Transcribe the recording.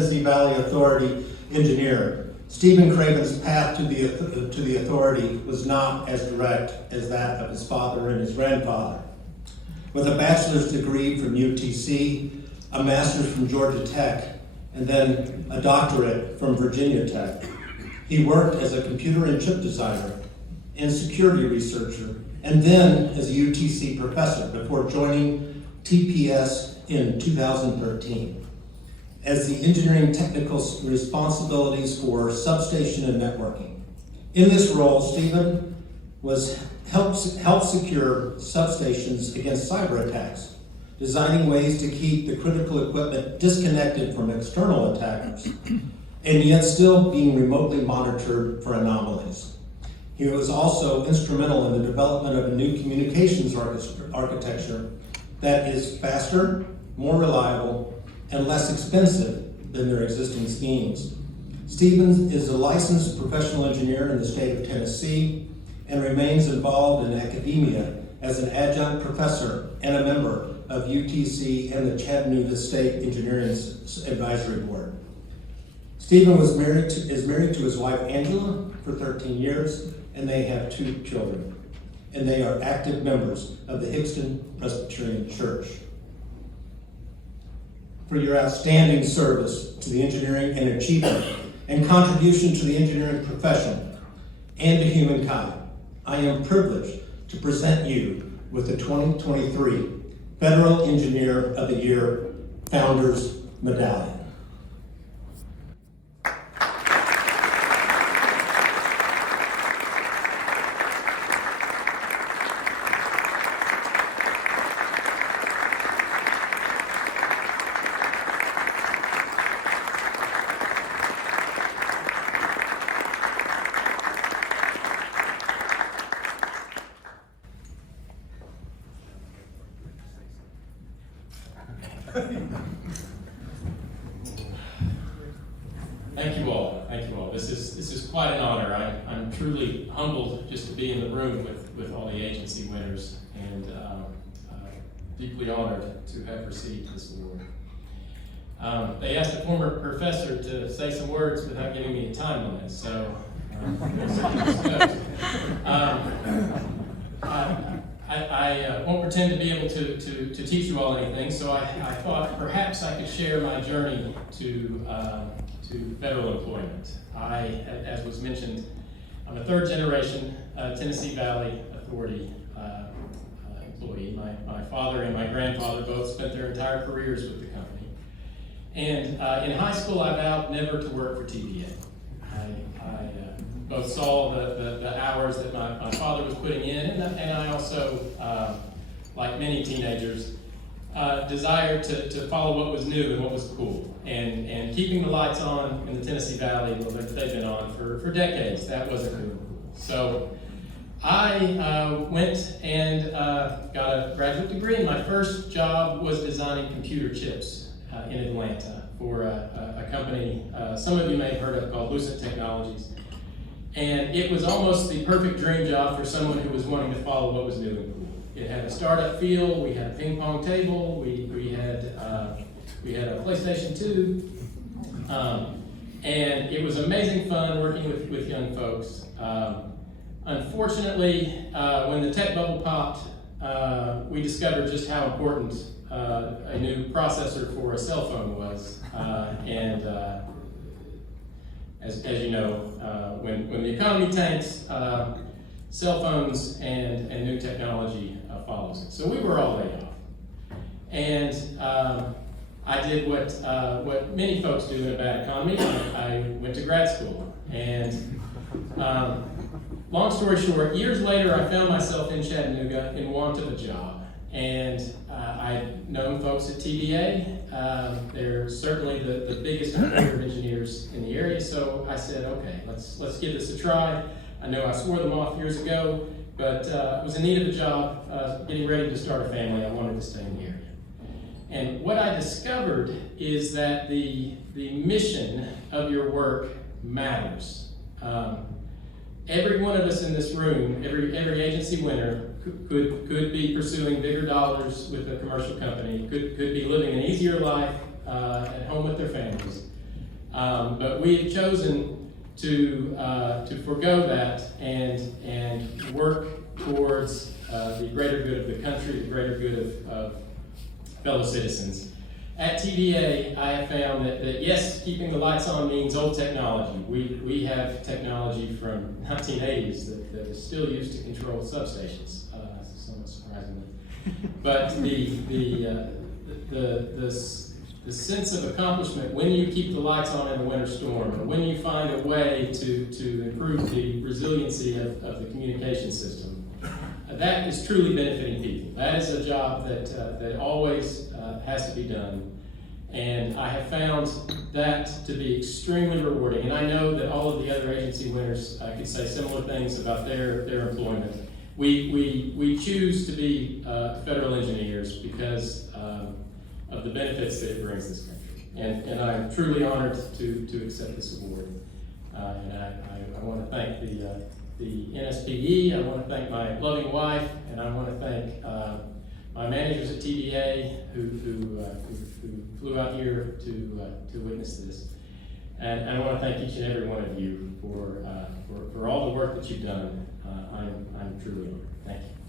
Tennessee Valley Authority engineer. Stephen Craven's path to the authority was not as direct as that of his father and his grandfather. With a bachelor's degree from UTC, a master's from Georgia Tech, and then a doctorate from Virginia Tech, he worked as a computer and chip designer and security researcher, and then as a UTC professor before joining TPS in 2013 as the engineering technical responsibilities for substation and networking. In this role, Stephen helped secure substations against cyber attacks, designing ways to keep the critical equipment disconnected from external attackers, and yet still being remotely monitored for anomalies. He was also instrumental in the development of a new communications architecture that is faster, more reliable, and less expensive than their existing schemes. Stephen is a licensed professional engineer in the state of Tennessee and remains involved in academia as an adjunct professor and a member of UTC and the Chattanooga State Engineering Advisory Board. Stephen is married to his wife Angela for 13 years, and they have 2 children. And they are active members of the Hickston Presbyterian Church. For your outstanding service to the engineering and achievement and contribution to the engineering profession and to humankind, I am privileged to present you with the 2023 Federal Engineer of the Year Founders Medallion. Thank you all. This is quite an honor. I'm truly humbled just to be in the room with all the agency winners, and deeply honored to have received this award. They asked a former professor to say some words without giving me a time limit, so I won't pretend to be able to teach you all anything, so I thought perhaps I could share my journey to federal employment. As was mentioned, I'm a 3rd generation Tennessee Valley Authority employee. My father and my grandfather both spent their entire careers with the company. And in high school, I vowed never to work for TVA. I both saw the hours that my father was putting in, and I also, like many teenagers, desired to follow what was new and what was cool. And keeping the lights on in the Tennessee Valley, well, they've been on for decades. That wasn't new and cool. So I went and got a graduate degree, and my first job was designing computer chips in Atlanta for a company some of you may have heard of called Lucent Technologies. And it was almost the perfect dream job for someone who was wanting to follow what was new and cool. It had a startup feel. We had a ping pong table. We had a PlayStation 2, and it was amazing fun working with young folks. Unfortunately, when the tech bubble popped, we discovered just how important a new processor for a cell phone was, and as you know, when the economy tanks, cell phones and new technology follows it. So we were all laid off, and I did what many folks do in a bad economy. I went to grad school, and long story short, years later, I found myself in Chattanooga in want of a job, and I'd known folks at TVA. They're certainly the biggest employer of engineers in the area, so I said, okay, let's give this a try. I know I swore them off years ago, but I was in need of a job, getting ready to start a family. I wanted to stay in the area. And what I discovered is that the mission of your work matters. Every one of us in this room, every agency winner could be pursuing bigger dollars with a commercial company, could be living an easier life at home with their families. But we have chosen to forego that and work towards the greater good of the country, the greater good of fellow citizens. At TVA, I have found that yes, keeping the lights on means old technology. We have technology from 1980s that is still used to control substations, somewhat surprisingly. But the sense of accomplishment when you keep the lights on in a winter storm, or when you find a way to improve the resiliency of the communication system, that is truly benefiting people. That is a job that always has to be done. And I have found that to be extremely rewarding. And I know that all of the other agency winners could say similar things about their employment. We choose to be federal engineers because of the benefits that it brings this country. And I'm truly honored to accept this award. And I want to thank the NSPE, I want to thank my loving wife, and I want to thank my managers at TVA who flew out here to witness this. And I want to thank each and every one of you for all the work that you've done. I'm truly honored. Thank you.